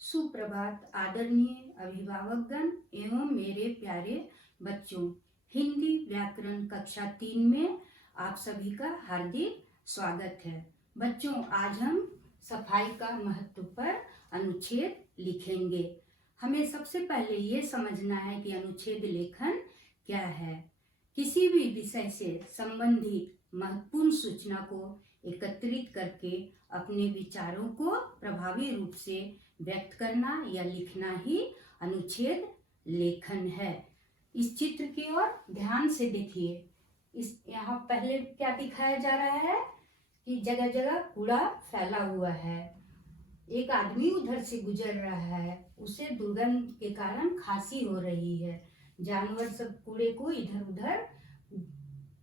सुप्रभात आदरणीय अभिभावकगण एवं मेरे प्यारे बच्चों। हिंदी व्याकरण कक्षा 3 में आप सभी का हार्दिक स्वागत है। बच्चों, आज हम सफाई का महत्व पर अनुच्छेद लिखेंगे। हमें सबसे पहले ये समझना है कि अनुच्छेद लेखन क्या है। किसी भी विषय से संबंधित महत्वपूर्ण सूचना को एकत्रित करके अपने विचारों को प्रभावी रूप से व्यक्त करना या लिखना ही अनुच्छेद लेखन है। इस चित्र की ओर ध्यान से देखिए। इस यहाँ पहले क्या दिखाया जा रहा है कि जगह जगह कूड़ा फैला हुआ है। एक आदमी उधर से गुजर रहा है, उसे दुर्गंध के कारण खांसी हो रही है। जानवर सब कूड़े को इधर उधर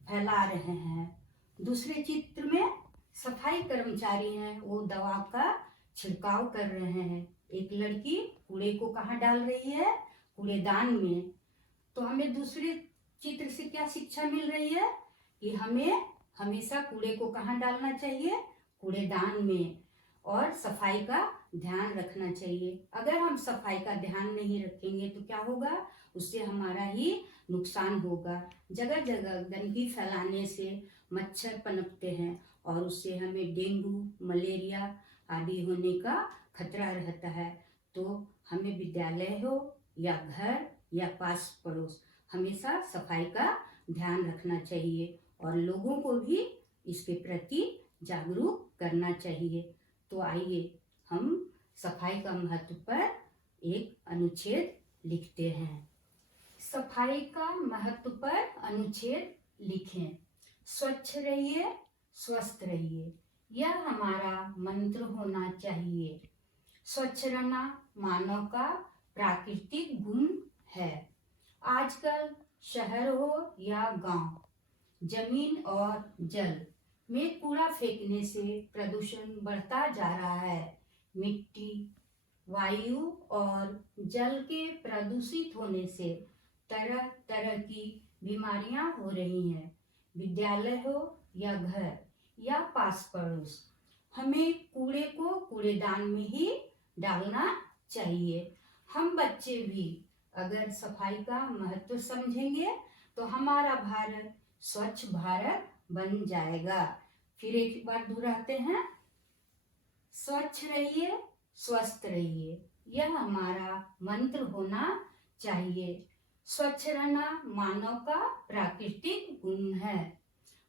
फैला रहे हैं। दूसरे चित्र में सफाई कर्मचारी हैं, वो दवा का छिड़काव कर रहे हैं। एक लड़की कूड़े को कहाँ डाल रही है? कूड़ेदान में। तो हमें दूसरे चित्र से क्या शिक्षा मिल रही है कि हमें हमेशा कूड़े को कहाँ डालना चाहिए? कूड़ेदान में। और सफाई का ध्यान रखना चाहिए। अगर हम सफाई का ध्यान नहीं रखेंगे तो क्या होगा? उससे हमारा ही नुकसान होगा। जगह जगह गंदगी फैलाने से मच्छर पनपते हैं और उससे हमें डेंगू, मलेरिया आदि होने का खतरा रहता है। तो हमें विद्यालय हो या घर या पास पड़ोस हमेशा सफाई का ध्यान रखना चाहिए और लोगों को भी इसके प्रति जागरूक करना चाहिए। तो आइए हम सफाई का महत्व पर एक अनुच्छेद लिखते हैं। सफाई का महत्व पर अनुच्छेद लिखें। स्वच्छ रहिए, स्वस्थ रहिए, यह हमारा मंत्र होना चाहिए। स्वच्छ रहना मानव का प्राकृतिक गुण है। आजकल शहर हो या गांव, जमीन और जल में कूड़ा फेंकने से प्रदूषण बढ़ता जा रहा है। मिट्टी, वायु और जल के प्रदूषित होने से तरह तरह की बीमारियां हो रही हैं। विद्यालय हो या घर या पास पड़ोस, हमें कूड़े को कूड़ेदान में ही डालना चाहिए। हम बच्चे भी अगर सफाई का महत्व समझेंगे तो हमारा भारत स्वच्छ भारत बन जाएगा। फिर एक बार दोहराते हैं। स्वच्छ रहिए, स्वस्थ रहिए, यह हमारा मंत्र होना चाहिए। स्वच्छ रहना मानव का प्राकृतिक गुण है।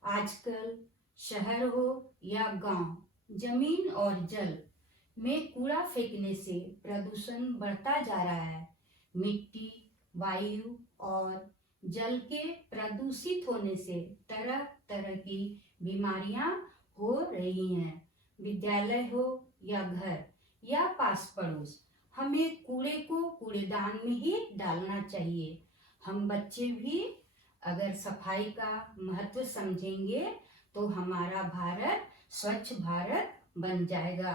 आजकल शहर हो या गांव, जमीन और जल में कूड़ा फेंकने से प्रदूषण बढ़ता जा रहा है। मिट्टी, वायु और जल के प्रदूषित होने से तरह तरह की बीमारियां हो रही हैं। विद्यालय हो या घर या पास पड़ोस, हमें कूड़े को कूड़ेदान में ही डालना चाहिए। हम बच्चे भी अगर सफाई का महत्व समझेंगे तो हमारा भारत स्वच्छ भारत बन जाएगा।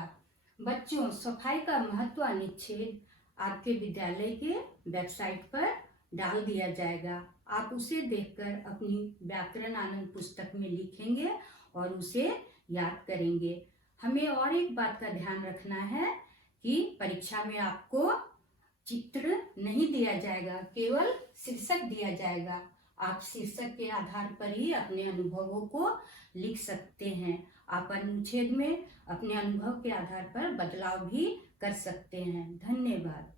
बच्चों, सफाई का महत्व अनुच्छेद आपके विद्यालय के वेबसाइट पर डाल दिया जाएगा। आप उसे देखकर अपनी व्याकरण आनंद पुस्तक में लिखेंगे और उसे याद करेंगे। हमें और एक बात का ध्यान रखना है कि परीक्षा में आपको चित्र नहीं दिया जाएगा, केवल शीर्षक दिया जाएगा। आप शीर्षक के आधार पर ही अपने अनुभवों को लिख सकते हैं। आप अनुच्छेद में अपने अनुभव के आधार पर बदलाव भी कर सकते हैं। धन्यवाद।